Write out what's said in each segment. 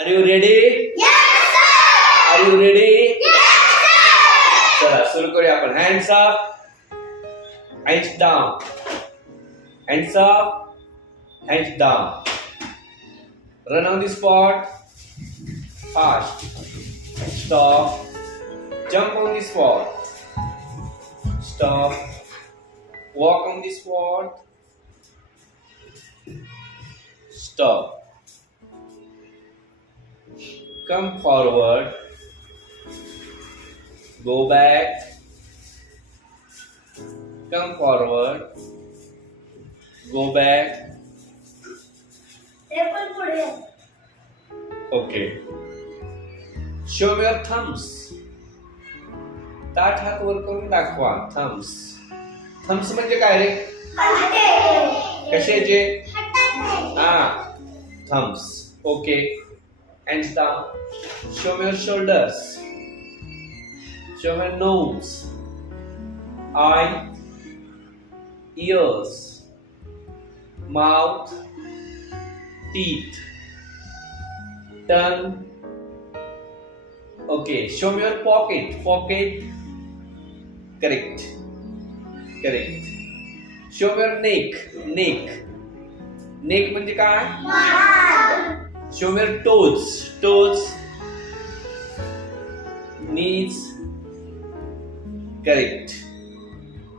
Are you ready? Yes, sir. Are you ready? Yes, sir. चला सुरू करूया आपण. Hands up, hands down. Hands up, hands down. Run on the spot. Fast. Stop. Jump on the spot. Stop. Walk on the spot. Stop. Come forward. Go back. Come forward. Go back. ते पण पुढे. Okay. Show your thumbs. ताठ हात वर करून दाखवा. Thumbs. Thumbs म्हणजे काय रे? कशाचे? Thumbs. Okay. Hands down. Show me your shoulders. Show me your nose. Eye. Ears. Mouth. Teeth. Tongue. Okay. Show me your pocket. Pocket. Correct. Correct. Show me your neck. Neck. Neck म्हणजे काय? Show me your toes. Toes. Knees. Correct.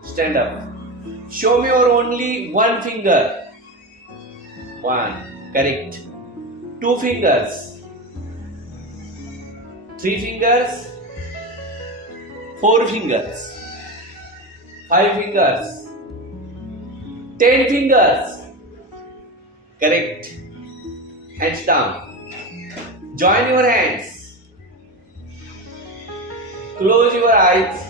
Stand up. Show me your only one finger. One. Correct. Two fingers. Three fingers. Four fingers. Five fingers. 10 fingers. Correct. Hands down. Join your hands. Close your eyes.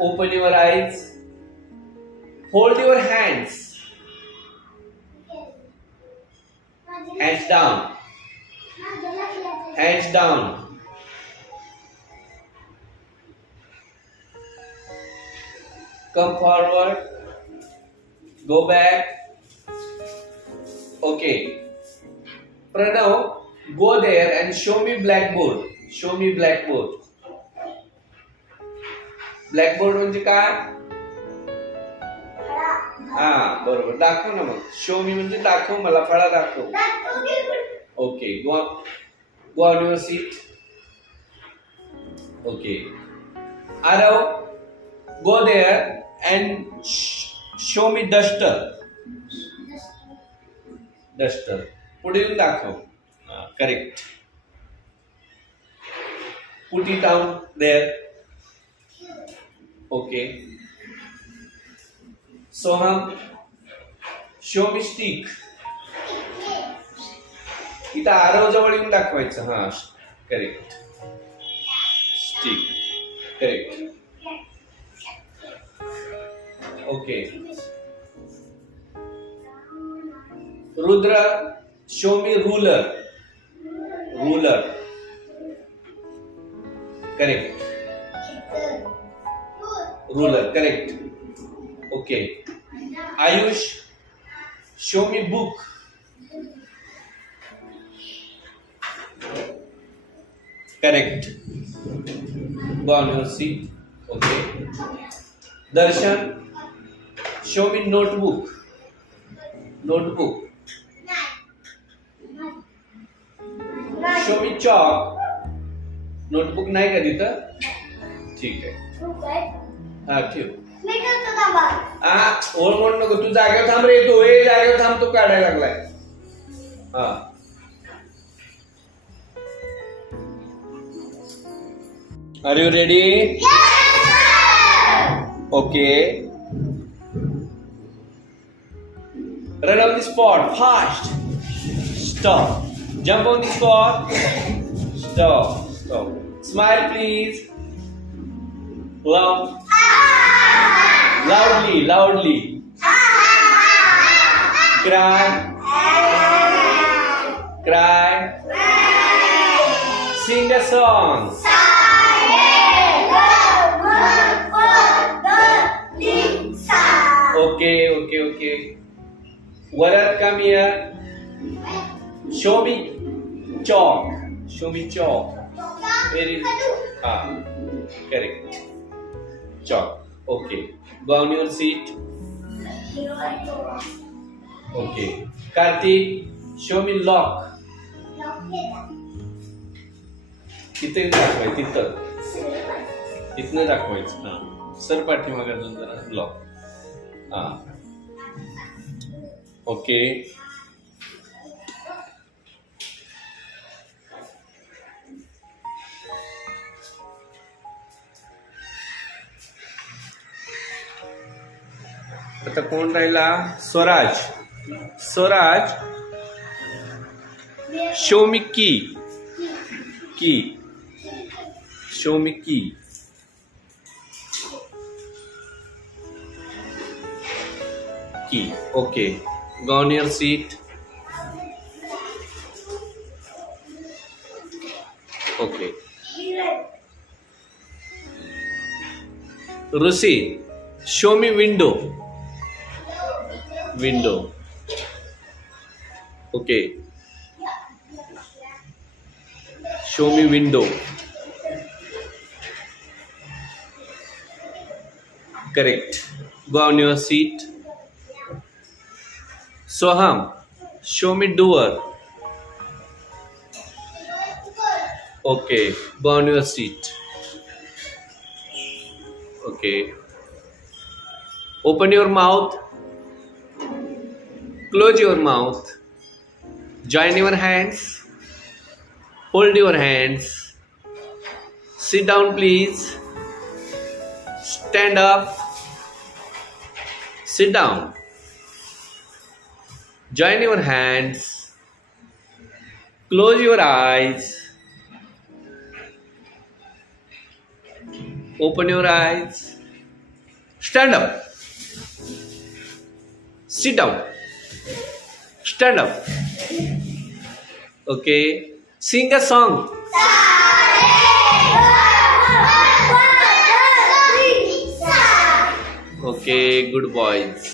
Open your eyes. Hold your hands. Hands down. Hands down. Come forward. Go back. Okay. Pranav, go there and show me blackboard. Show me blackboard. Blackboard म्हणजे काय? बरोबर. दाखव ना मग. Show me म्हणजे दाखव मला. फळा दाखव. Okay. Go on your seat. Okay. Arav, go there and show me duster. Duster. पुढे येऊन दाखव. Correct. Put it down there. Okay. Soham, show me stick. इथं आरव जवळ येऊन दाखवायचं. Correct. Stick. Correct. Okay. Rudra, show me ruler. Ruler. Correct. Ruler. Correct. Okay. Ayush, show me book. Correct. Go on your seat. Okay. Darshan, show me notebook. Notebook. Show me chalk. Notebook नाही का तिथं? ठीक आहे. ठेव. ओळख नको. तू जागेवर थांब रे. तो जागेवर थांब. तो काढायला लागलाय. Are you ready? Yes, Okay. Run on the spot. Fast. Stop. Jump on the spot. Stop. Stop. Smile, please. Loud. Loudly. Loudly. Cry. Cry. Sing a song. Okay. Warat, come here. Show me chalk. Show me chalk. Very correct. Chalk. Okay. Go on your seat. Okay. Karthik, show me lock. तिथे दाखवाय तिथं इथनं दाखवायचं sir पाठीमागे अजून जरा lock okay आता कोण राहिला स्वराज शो मी की show me key okay go on your seat okay Rusi show me window okay show me window correct go on your seat Soham show me door okay go on your seat okay open your mouth close your mouth join your hands hold your hands sit down please stand up sit down join your hands close your eyes open your eyes stand up sit down stand up okay sing a song okay good boys